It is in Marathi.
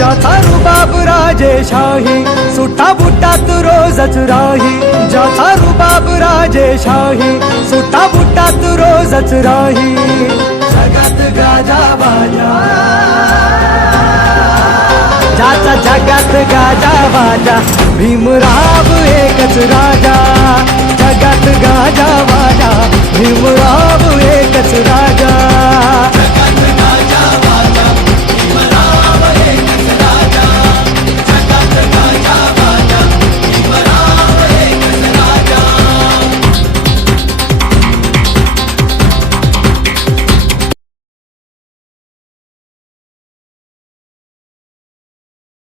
ज्याचा रुबाब राजेशाही, सुटा बुटात रोजच राही. ज्याचा रुबाब राजेशाही, सुटा बुटात रोजच राही. जगात गाजा बाजा, ज्याचा जगात गाजा बाजा, भीमराव एकच राजा. जगात गाजा बाजा, भीमराव एकच राजा.